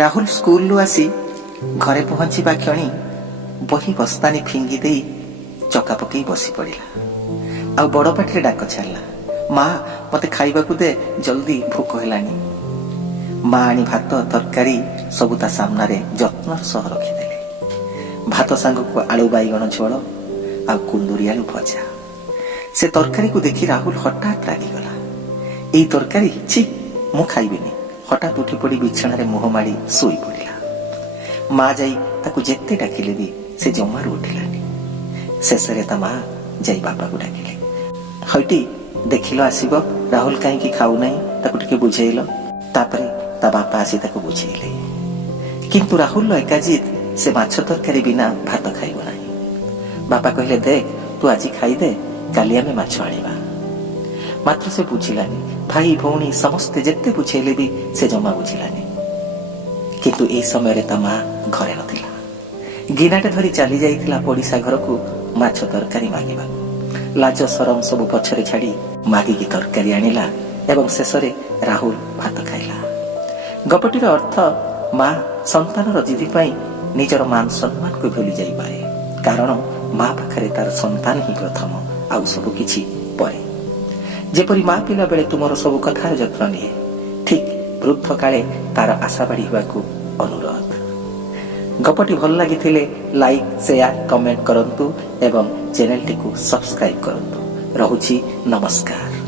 ରାହୁଲ ସ୍କୁଲରୁ ଆସି ଘରେ ପହଞ୍ଚିବା କ୍ଷଣି ବହି ବସ୍ତାନି ଫିଙ୍ଗି ଦେଇ ଚକା ପକାଇ ବସି ପଡ଼ିଲା ଆଉ ବଡ଼ ପାଟିରେ ଡାକ ଛାଡ଼ିଲା ମା ମୋତେ ଖାଇବାକୁ ଦେ ଜଲ୍ଦି ଭୋକ ହେଲାଣି ମା ଆଣି ଭାତ ତରକାରୀ ସବୁ ତା ସାମ୍ନାରେ ଯତ୍ନର ସହ ରଖିଦେଲେ ଭାତ ସାଙ୍ଗକୁ ଆଳୁ ବାଇଗଣ ଝୋଳ ଆଉ କୁନ୍ଦୁରି ଆଳୁ ଭଜା ସେ ତରକାରୀକୁ ଦେଖି ରାହୁଲ ହଠାତ୍ ରାଗିଗଲା ଏଇ ତରକାରୀ ଛି ମୁଁ ଖାଇବିନି হঠাৎ উঠি পড়ি বিছানারে মোহমারি শুই পড়িলা মা যাই তাকে যেতে ডাকিলে বি সে জমারু উঠিলানি শেষে তা মা যাই বাপাকে ডাকিলে হইটি দেখিল আসব রাহুল কী খাও না তাকে বুঝাইল তাপরে তা বাপা আসি তাকে বুঝাইলে কিন্তু রাহুল একাজিত সে মাছ তরকারি বিনা ভাত খাইব না বাপা কহিলে দেখ তু আজি খাই দে কালি আমি মাছ আনিবা मतसे बुझिने भाइ भउँदै बुझैले जमा बुझिने किंतु ए समय नथिला निनाटे धरी चाहिँ पडिसा घरको माछ तरकारी लज सर पछाडि छाडि मागिक तरकारी एवं शेषले राहुल भात खाइला गपटीर र अर्थ मा सन्तै निजर मान जाई पाए कारण मात्रै तार सन्त प्रथम किछि परे যেপর মা পিলা বেড়ে তোমার সব কথার যত্ন নিয়ে ঠিক বৃদ্ধ কালে তার আশা বাড়িবা অনুরোধ গপটি ভাল লাগিলে লাইক সেয়ার কমেন্ট করতু এবং চ্যানেলটি সবসক্রাইব করতু রহুচি নমস্কার